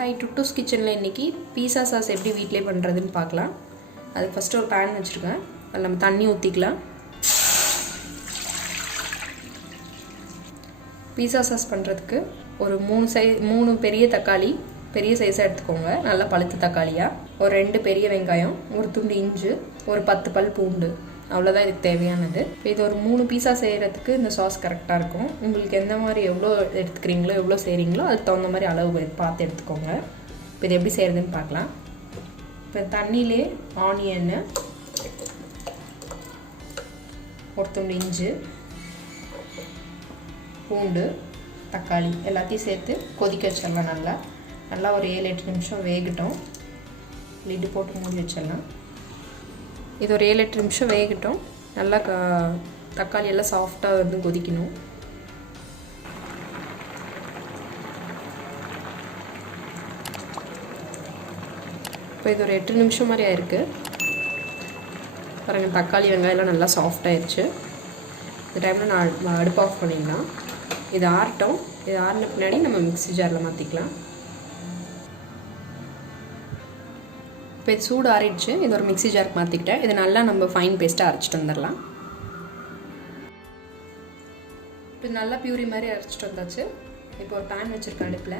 Hi டுட்டூஸ் கிச்சனில் இன்றைக்கி பீஸா sauce எப்படி வீட்டிலே பண்ணுறதுன்னு பார்க்கலாம். அதுக்கு ஃபஸ்ட்டு ஒரு பேன் வச்சுருக்கேன். அதில் நம்ம தண்ணி ஊற்றிக்கலாம். பீஸா சாஸ் பண்ணுறதுக்கு ஒரு மூணு பெரிய தக்காளி, பெரிய சைஸாக எடுத்துக்கோங்க. நல்லா பழுத்த தக்காளியாக. ஒரு 2 பெரிய வெங்காயம், ஒரு துண்டு இஞ்சி, ஒரு 10 பல் பூண்டு, அவ்வளோதான் இதுக்கு தேவையானது. இப்போ இது ஒரு 3 பீஸா செய்கிறதுக்கு இந்த சாஸ் கரெக்டாக இருக்கும். உங்களுக்கு எந்த மாதிரி எவ்வளோ எடுத்துக்கிறீங்களோ எவ்வளோ செய்கிறீங்களோ அதுக்கு தகுந்த மாதிரி அளவு பார்த்து எடுத்துக்கோங்க. இப்போ இது எப்படி செய்கிறதுன்னு பார்க்கலாம். இப்போ தண்ணியிலே ஆனியன்னு, ஒரு துண்டு இஞ்சி, பூண்டு, தக்காளி எல்லாத்தையும் சேர்த்து கொதிக்க வச்சிடலாம். நல்லா ஒரு 7-8 நிமிஷம் வேகட்டும். லிட்டு போட்டு மூடி வச்சிடலாம். இது ஒரு 7-8 நிமிஷம் வேகட்டும். நல்லா தக்காளி எல்லாம் சாஃப்டாக வந்து கொதிக்கணும். இப்போ இது ஒரு 8 நிமிஷம் மாதிரி ஆயிருக்கு. பாருங்கள், தக்காளி வெங்காயம்லாம் நல்லா சாஃப்டாகிடுச்சு. இந்த டைமில் நான் அடுப்பு ஆஃப் பண்ணிடலாம். இது ஆறட்டும். இது ஆறின பின்னாடி நம்ம மிக்ஸி ஜாரில் மாற்றிக்கலாம். இப்போ இது சூடு ஆறிடுச்சு. இது ஒரு மிக்ஸி ஜாருக்கு மாற்றிக்கிட்டேன். இது நல்லா நம்ம ஃபைன் பேஸ்ட்டாக அரைச்சிட்டு வந்துடலாம். இப்போ நல்லா பியூரி மாதிரி அரைச்சிட்டு வந்தாச்சு. இப்போ ஒரு பேன் வச்சுருக்கேன் அடுப்பில்.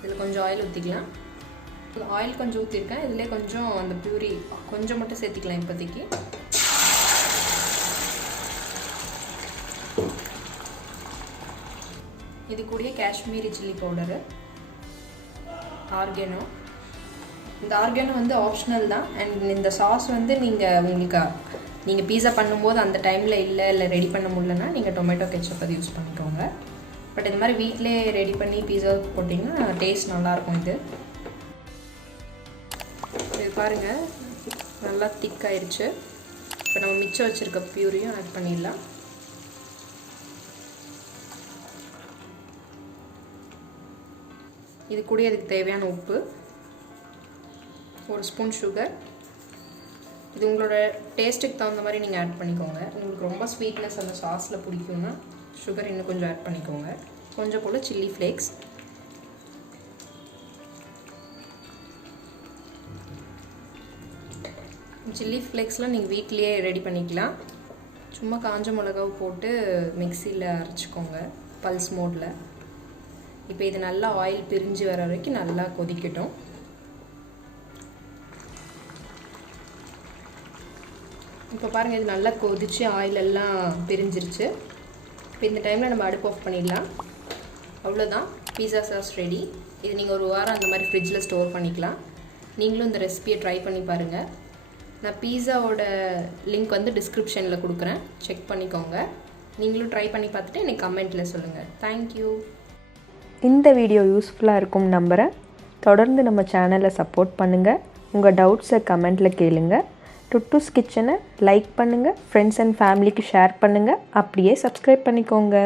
இதில் கொஞ்சம் ஆயில் ஊற்றிக்கலாம். ஆயில் கொஞ்சம் ஊற்றிருக்கேன். இதிலே கொஞ்சம் அந்த பியூரி கொஞ்சம் மட்டும் சேர்த்திக்கலாம் இப்போதைக்கு. இது கூடயே காஷ்மீரி சில்லி பவுடரு, ஆர்கானோ. இந்த ஆர்கானோ வந்து ஆப்ஷனல் தான். அண்ட் இந்த சாஸ் வந்து நீங்கள் பீஸா பண்ணும்போது அந்த டைமில் இல்லை ரெடி பண்ண முடியலன்னா நீங்கள் டொமேட்டோ கெச்சப் அது யூஸ் பண்ணிக்கோங்க. பட் இந்த மாதிரி வீட்டிலே ரெடி பண்ணி பீஸா போட்டிங்கன்னா டேஸ்ட் நல்லாயிருக்கும். இது பாருங்கள், நல்லா திக்காயிருச்சு. இப்போ நம்ம மிச்சம் வச்சுருக்க பியூரியும் ஆட் பண்ணிடலாம். இது கூட இதுக்கு தேவையான உப்பு, ஒரு ஸ்பூன் சுகர். இது உங்களோட டேஸ்ட்டுக்கு தகுந்த மாதிரி நீங்கள் ஆட் பண்ணிக்கோங்க. உங்களுக்கு ரொம்ப ஸ்வீட்னஸ் அந்த சாஸில் பிடிக்கும்னா சுகர் இன்னும் கொஞ்சம் ஆட் பண்ணிக்கோங்க. கொஞ்சம் போல் சில்லி ஃப்ளேக்ஸ். சில்லி ஃப்ளேக்ஸ்லாம் நீங்கள் வீட்டிலேயே ரெடி பண்ணிக்கலாம். சும்மா காஞ்ச மிளகாவை போட்டு மிக்சியில் அரைச்சிக்கோங்க பல்ஸ் மோடில். இப்போ இது நல்லா ஆயில் பிரிஞ்சு வர வரைக்கும் நல்லா கொதிக்கட்டும். இப்போ பாருங்கள், இது நல்லா கொதிச்சு ஆயில் எல்லாம் பிரிஞ்சிருச்சு. இப்போ இந்த டைமில் நம்ம அடுப்பு ஆஃப் பண்ணிடலாம். அவ்வளோதான், பீஸா சாஸ் ரெடி. இது நீங்கள் ஒரு வாரம் அந்த மாதிரி ஃப்ரிட்ஜில் ஸ்டோர் பண்ணிக்கலாம். நீங்களும் இந்த ரெசிபியை ட்ரை பண்ணி பாருங்கள். நான் பீஸாவோட லிங்க் வந்து டிஸ்கிரிப்ஷனில் கொடுக்குறேன், செக் பண்ணிக்கோங்க. நீங்களும் ட்ரை பண்ணி பார்த்துட்டு எனக்கு கமெண்ட்டில் சொல்லுங்கள். தேங்க்யூ. இந்த வீடியோ யூஸ்ஃபுல்லாக இருக்கும் நம்புகிறேன். தொடர்ந்து நம்ம சேனலை சப்போர்ட் பண்ணுங்கள். உங்கள் டவுட்ஸை கமெண்ட்டில் கேளுங்க. டுட்டூஸ் கிச்சனை லைக் பண்ணுங்கள், ஃப்ரெண்ட்ஸ் அண்ட் ஃபேமிலிக்கு ஷேர் பண்ணுங்கள். அப்படியே சப்ஸ்கிரைப் பண்ணிக்கோங்க.